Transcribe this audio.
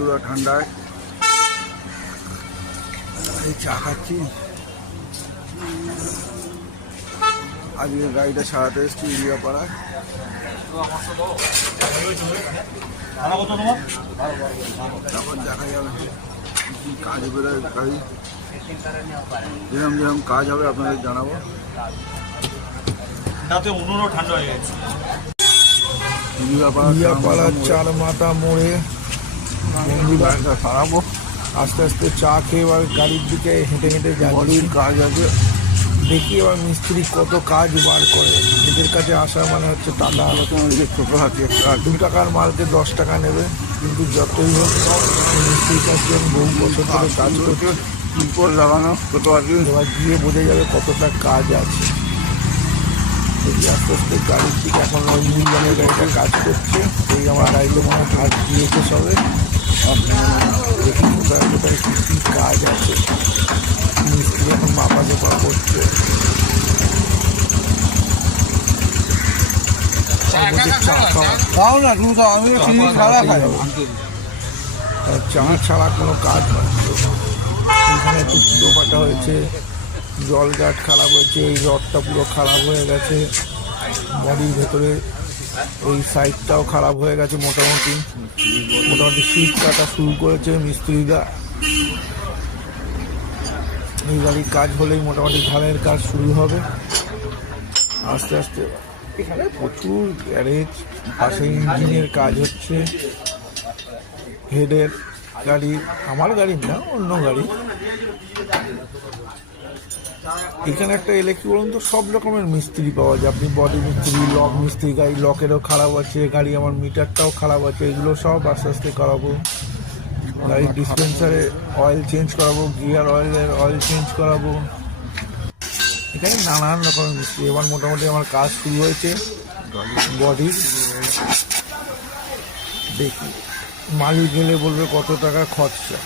বন্ধুরা ঠান্ডায় এই চা খাচ্ছি। আজকে গাড়িটা সারাতে এসছি ইউরিয়াপাড়ায়। তখন দেখা যাবে কি কাজ বেরোয় গাড়ি, যেরকম যেরকম কাজ হবে আপনাদের জানাবো। ইউরিয়াপাড়ার চার মাথা মোড়ে গাড়িটা সারাবো, আস্তে আস্তে চা খেয়ে এবার গাড়ির দিকে হেঁটে হেঁটে যাচ্ছি। বডির কাজ আছে, দেখি এবার মিস্ত্রি কত কাজ বার করে। এদের কাছে আসা মানে হচ্ছে টাকা। ছোটো হাতি একটা 2 টাকার মালকে 10 টাকা নেবে, কিন্তু যতই হোক মিস্ত্রির কাছে আমি বহু বছর ধরে কাজ করছি। টিপল লাগানো ছোটো হাতি। এবার গিয়ে বোঝা যাবে কতটা কাজ আছে। দেখি আস্তে আস্তে গাড়ির দিকে, এখন ওই মিলগানের গাড়িটা কাজ করছে। এই আমার গাড়িতে মনে হয় কাজ দিয়েছে সবে। দেখি কোথায় কোথায় কী কী কাজ আছে। মিস্ত্রি এখন মাপা জোপা করছে। চা ছাড়া কোনো কাজ হয় না। এখানে একটু পুরোপাটা হয়েছে, জল গার্ড খারাপ হয়েছে, এই রডটা পুরো খারাপ হয়ে গেছে, বডির ভেতরে এই সাইডটাও খারাপ হয়ে গেছে। মোটামুটি সিট কাটা শুরু করেছে মিস্ত্রিরা। এই গাড়ির কাজ হলেই মোটামুটি ঢালাইয়ের কাজ শুরু হবে আস্তে আস্তে। এখানে প্রচুর গ্যারেজ, পাশে ইঞ্জিনের কাজ হচ্ছে, হেডের গাড়ি, আমার গাড়ি না অন্য গাড়ি। এখানে একটা এলে কি বলুন তো, সব রকমের মিস্ত্রি পাওয়া যায়। আপনি বডি মিস্ত্রি, লক মিস্ত্রি, গাড়ি লকেরও খারাপ আছে, গাড়ি আমার মিটারটাও খারাপ আছে, এগুলো সব আস্তে আস্তে করাবো। গাড়ির ডিসপেন্সারে অয়েল চেঞ্জ করাবো, গিয়ার অয়েলের অয়েল চেঞ্জ করাবো। এখানে নানান রকমের মিস্ত্রি। এবার মোটামুটি আমার কাজ শুরু হয়েছে বডির। দেখি মালিক গেলে বলবে কত টাকা খরচা।